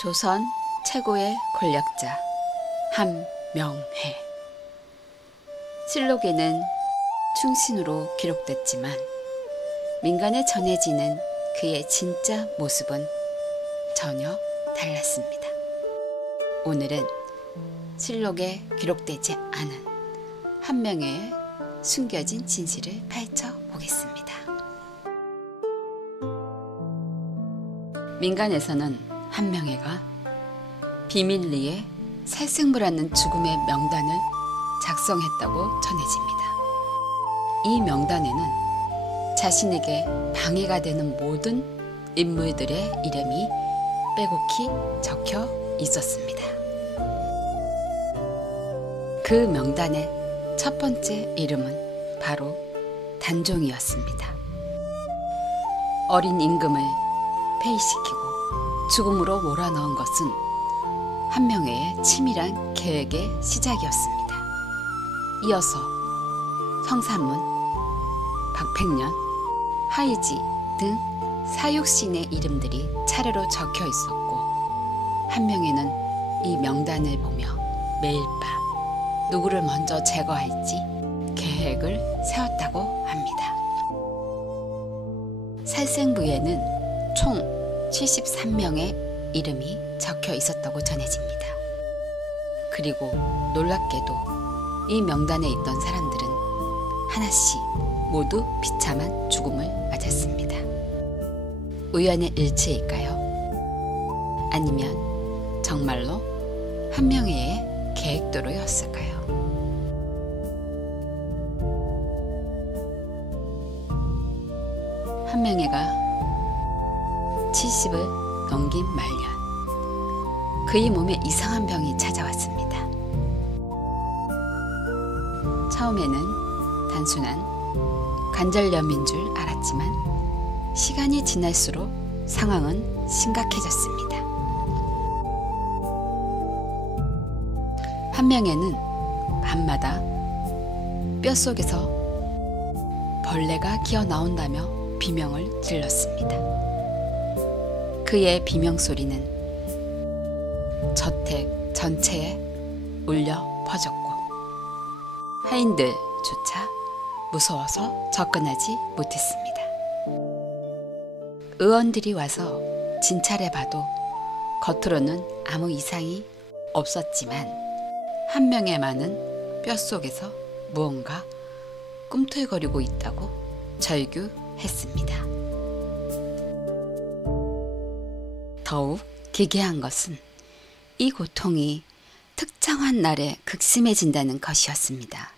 조선 최고의 권력자 한명회. 실록에는 충신으로 기록됐지만 민간에 전해지는 그의 진짜 모습은 전혀 달랐습니다. 오늘은 실록에 기록되지 않은 한명회의 숨겨진 진실을 파헤쳐 보겠습니다. 민간에서는 한명회가 비밀리에 살생부라는 죽음의 명단을 작성했다고 전해집니다. 이 명단에는 자신에게 방해가 되는 모든 인물들의 이름이 빼곡히 적혀 있었습니다. 그 명단의 첫 번째 이름은 바로 단종이었습니다. 어린 임금을 폐위시키고 죽음으로 몰아넣은 것은 한명회의 치밀한 계획의 시작이었습니다. 이어서 성산문, 박팽년, 하의지 등 사육신의 이름들이 차례로 적혀 있었고 한명회는 이 명단을 보며 매일 밤 누구를 먼저 제거할지 계획을 세웠다고 합니다. 살생부에는 총 73명의 이름이 적혀 있었다고 전해집니다. 그리고 놀랍게도 이 명단에 있던 사람들은 하나씩 모두 비참한 죽음을 맞았습니다. 우연의 일치일까요? 아니면 정말로 한명회의 계획대로였을까요? 한명회가 70을 넘긴 말년, 그의 몸에 이상한 병이 찾아왔습니다. 처음에는 단순한 관절염인 줄 알았지만 시간이 지날수록 상황은 심각해졌습니다. 한명회는 밤마다 뼛속에서 벌레가 기어 나온다며 비명을 질렀습니다. 그의 비명소리는 저택 전체에 울려 퍼졌고 하인들조차 무서워서 접근하지 못했습니다. 의원들이 와서 진찰해봐도 겉으로는 아무 이상이 없었지만 한명회만은 뼛속에서 무언가 꿈틀거리고 있다고 절규했습니다. 더욱 기괴한 것은 이 고통이 특정한 날에 극심해진다는 것이었습니다.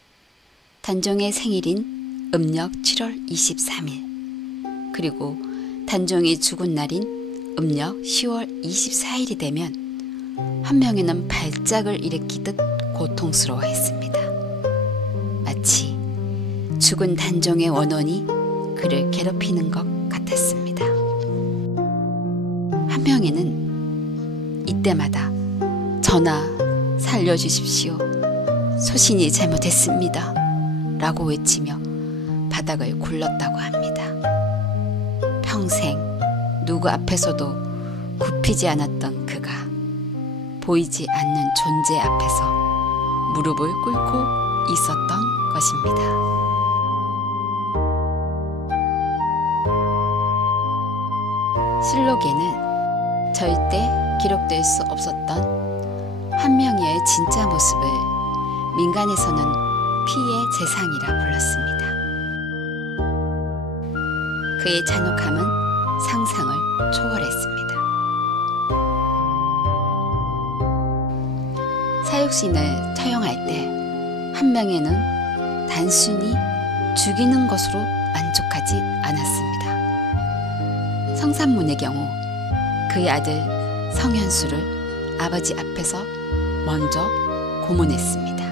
단종의 생일인 음력 7월 23일 그리고 단종이 죽은 날인 음력 10월 24일이 되면 한명회는 발작을 일으키듯 고통스러워했습니다. 마치 죽은 단종의 원혼이 그를 괴롭히는 것 같았습니다. 한명회는 이때마다 전하 살려주십시오. 소신이 잘못했습니다. 라고 외치며 바닥을 굴렀다고 합니다. 평생 누구 앞에서도 굽히지 않았던 그가 보이지 않는 존재 앞에서 무릎을 꿇고 있었던 것입니다. 실록에는 절대 기록될 수 없었던 한명회의 진짜 모습을 민간에서는 피의 재상이라 불렀습니다. 그의 잔혹함은 상상을 초월했습니다. 사육신을 처형할 때 한명회는 단순히 죽이는 것으로 만족하지 않았습니다. 성산문의 경우 그의 아들 성현수를 아버지 앞에서 먼저 고문했습니다.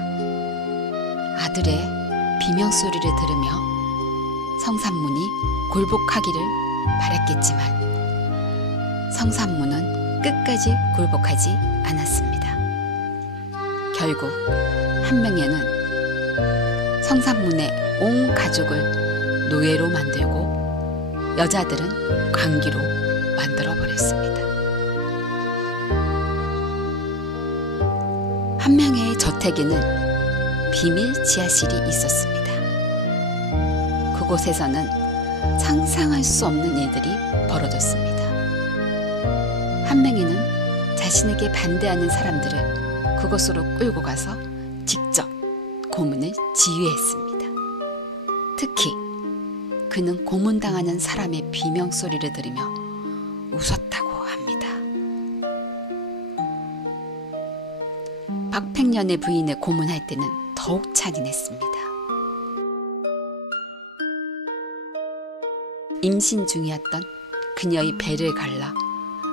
아들의 비명소리를 들으며 성산문이 굴복하기를 바랐겠지만 성산문은 끝까지 굴복하지 않았습니다. 결국 한명회는 성산문의 온 가족을 노예로 만들고 여자들은 관기로 만들어버렸습니다. 한명회의 저택에는 비밀 지하실이 있었습니다. 그곳에서는 상상할 수 없는 일들이 벌어졌습니다. 한명회는 자신에게 반대하는 사람들을 그곳으로 끌고 가서 직접 고문을 지휘했습니다. 특히 그는 고문당하는 사람의 비명소리를 들으며 웃었다고 합니다. 박팽년의 부인을 고문할 때는 더욱 잔인했습니다. 임신 중이었던 그녀의 배를 갈라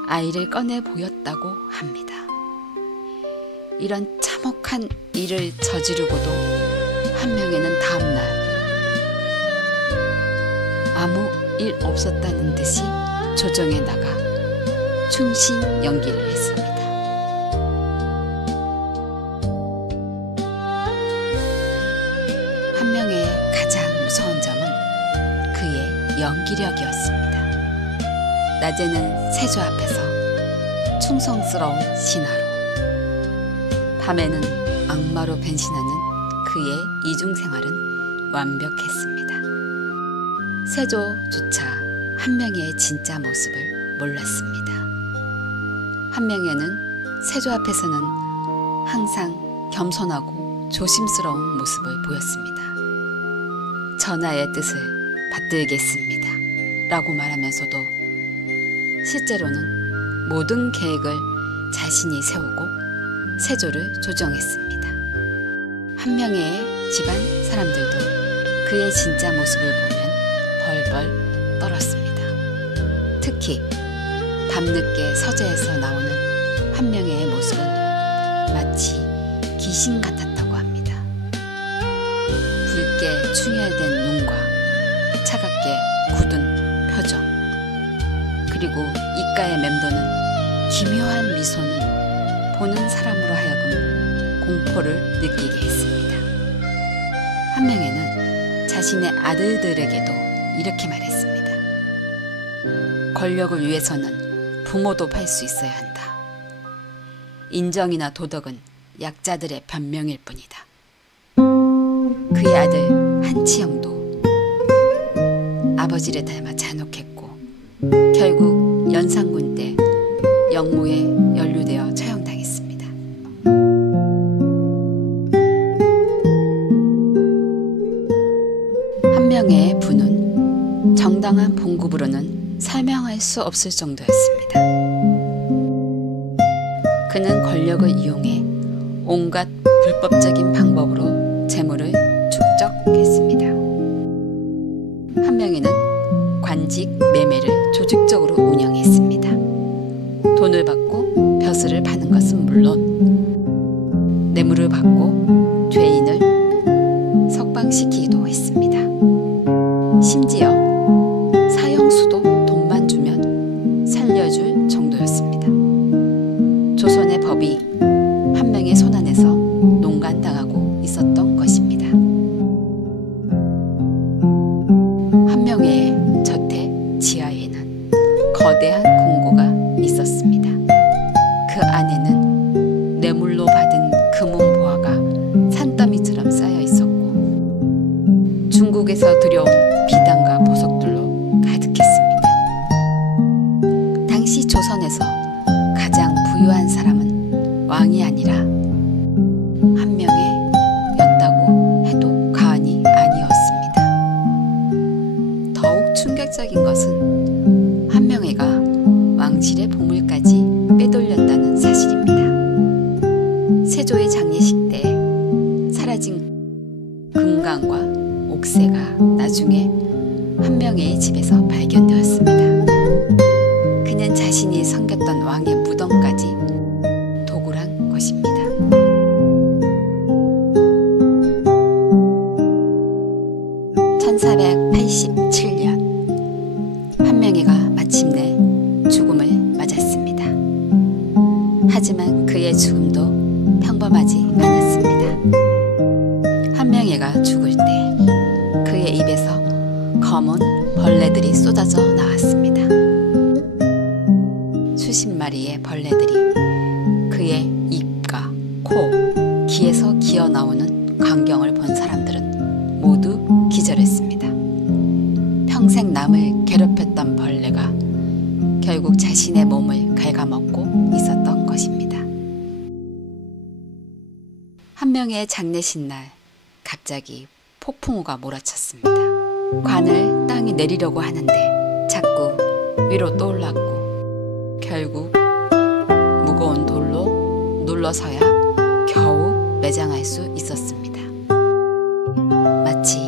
아이를 꺼내 보였다고 합니다. 이런 참혹한 일을 저지르고도 한명회는 다음날 아무 일 없었다는 듯이 조정에 나가 충신 연기를 했습니다. 한명회의 가장 무서운 점은 그의 연기력이었습니다. 낮에는 세조 앞에서 충성스러운 신하로, 밤에는 악마로 변신하는 그의 이중생활은 완벽했습니다. 세조조차 한명회의 진짜 모습을 몰랐습니다. 한명회는 세조 앞에서는 항상 겸손하고 조심스러운 모습을 보였습니다. 전하의 뜻을 받들겠습니다 라고 말하면서도 실제로는 모든 계획을 자신이 세우고 세조를 조정했습니다. 한명회의 집안 사람들도 그의 진짜 모습을 보면 벌벌 떨었습니다. 특히 밤늦게 서재에서 나오는 한명회의 모습은 마치 귀신 같았다고 합니다. 붉게 충혈된 눈과 차갑게 굳은 표정, 그리고 입가에 맴도는 기묘한 미소는 보는 사람으로 하여금 공포를 느끼게 했습니다. 한명회는 자신의 아들들에게도 이렇게 말했습니다. 권력을 위해서는 부모도 팔 수 있어야 한다. 인정이나 도덕은 약자들의 변명일 뿐이다. 그의 아들 한치영도 아버지를 닮아 잔혹했고 결국 연산군 때 영모에 연루되어 처형당했습니다. 한명회의 분은 정당한 봉급으로는 설명할 수 없을 정도였습니다. 그는 권력을 이용해 온갖 불법적인 방법으로 재물을 축적했습니다. 한명회는 관직 매매를 조직적으로 운영했습니다. 돈을 받고 벼슬을 파는 것은 물론 뇌물을 받고 죄인을 석방시키기도 했습니다. 심지어 사형수도 돈만 주면 살려줄 정도였습니다. 조선의 법이 한명의 손안에서 농간당하고 있었던 것입니다. 한명회의 저택 지하에는 거대한 금고가 있었습니다. 그 안에는 뇌물로 받은 금은 보화가 산더미처럼 쌓여 있었고 중국에서 들여온 비단과 보석들로 가득했습니다. 당시 조선에서 가장 부유한 사람은 왕이 아니라 한명회였다고 해도 과언이 아니었습니다. 더욱 충격적인 것은 한명회가 왕실의 보물까지 빼돌렸다는 사실입니다. 세조의 장례식 때 사라진 금강과 옥새가 나중에 한명회의 집에서 발견되었습니다. 그는 자신이 섬겼던 왕의 무덤까지 도굴한 것입니다. (1487년) 한명회가 마침내 죽음을 맞았습니다. 하지만 그의 죽음도 평범하지 않았습니다. 한명회가 죽을 때 그의 입에서 검은 벌레들이 쏟아져 나왔습니다. 수십 마리의 벌레들이 그의 입과 코, 자신의 몸을 갉아먹고 있었던 것입니다. 한 명의 장례식 날 갑자기 폭풍우가 몰아쳤습니다. 관을 땅에 내리려고 하는데 자꾸 위로 떠올랐고 결국 무거운 돌로 눌러서야 겨우 매장할 수 있었습니다. 마치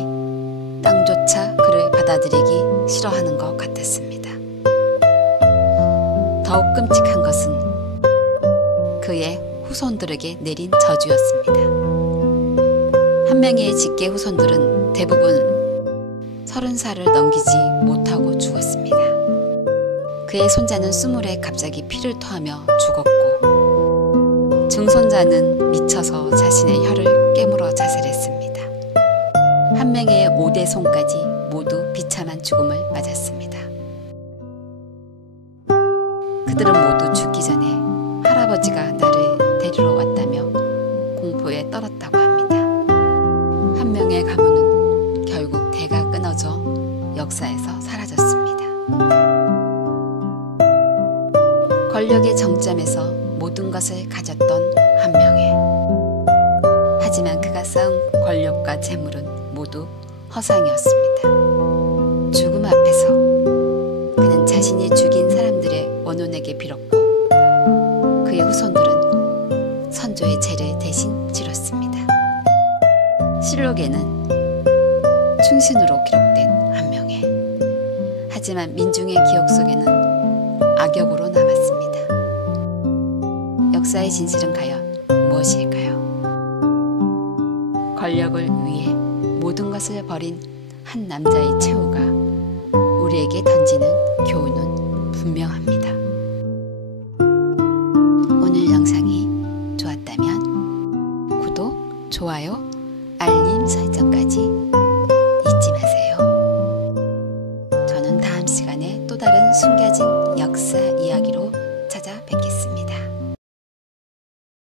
땅조차 그를 받아들이기 싫어하는 것 같았습니다. 더욱 끔찍한 것은 그의 후손들에게 내린 저주였습니다. 한 명의 직계 후손들은 대부분 30살을 넘기지 못하고 죽었습니다. 그의 손자는 20에 갑자기 피를 토하며 죽었고 증손자는 미쳐서 자신의 혀를 깨물어 자살했습니다. 한 명의 5대 손까지 모두 비참한 죽음을 맞았습니다. 그들은 모두 죽기 전에 할아버지가 나를 데리러 왔다며 공포에 떨었다고 합니다. 한 명의 가문은 결국 대가 끊어져 역사에서 사라졌습니다. 권력의 정점에서 모든 것을 가졌던 한 명의, 하지만 그가 쌓은 권력과 재물은 모두 허상이었습니다. 죽음 앞에서 그는 자신이 죽인 사람들의 원혼에게 빌었고 그의 후손들은 선조의 죄를 대신 지렀습니다. 실록에는 충신으로 기록된 한 명의, 하지만 민중의 기억 속에는 악역으로 남았습니다. 역사의 진실은 과연 무엇일까요? 권력을 위해 모든 것을 버린 한 남자의 최후가 우리에게 던지는 교훈은 분명합니다. 오늘 영상이 좋았다면 구독, 좋아요